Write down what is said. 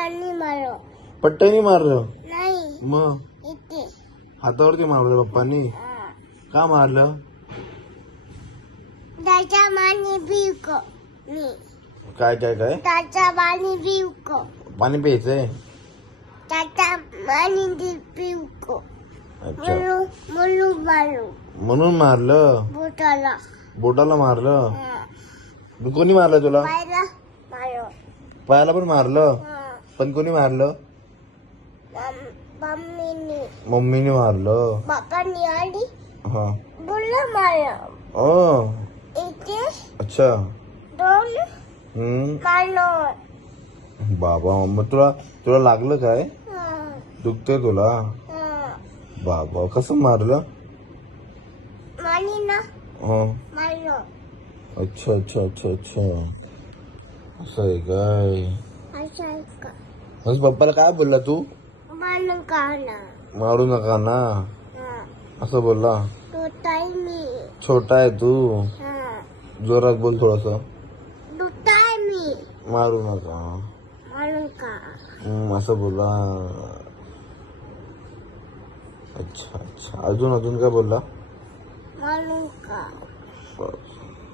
पट्टानी मारो पट्ट्याने मारलं नाही मग इथे हातावरती मारलं पप्पांनी का मारलं त्याच्या मानी बिवको मी काय काय काय त्याच्या मानी बिवको पाणी प्यायचंय त्याच्या मानी बिवको अच्छा म्हणून म्हणून मारू म्हणून मारलं बोटाला बोटाला मारलं कोणी मारलं तुला पायला मारो पायाला पण मारलं पण कोणी मारलं मम्मीनी मम्मीने मारलं बापानी आली हा बोलला मारो ओ इथे अच्छा दोन हम्म मारलो बाबा मग तुला तुला लागलं काय दुखतंय तुला बाबा कसं मारलं मानी ना हा मारो अच्छा अच्छा अच्छा अच्छा असं आहे काय असं आहे का मग पप्पाला काय बोलला तू मानू का ना मारू नका ना असं बोलला तो ताई मी छोटा आहे तू जोरात बोल थोडस तो ताई मी मारू नका मानू का असं बोला अच्छा अच्छा अजून अजून काय बोलला मानू का बस.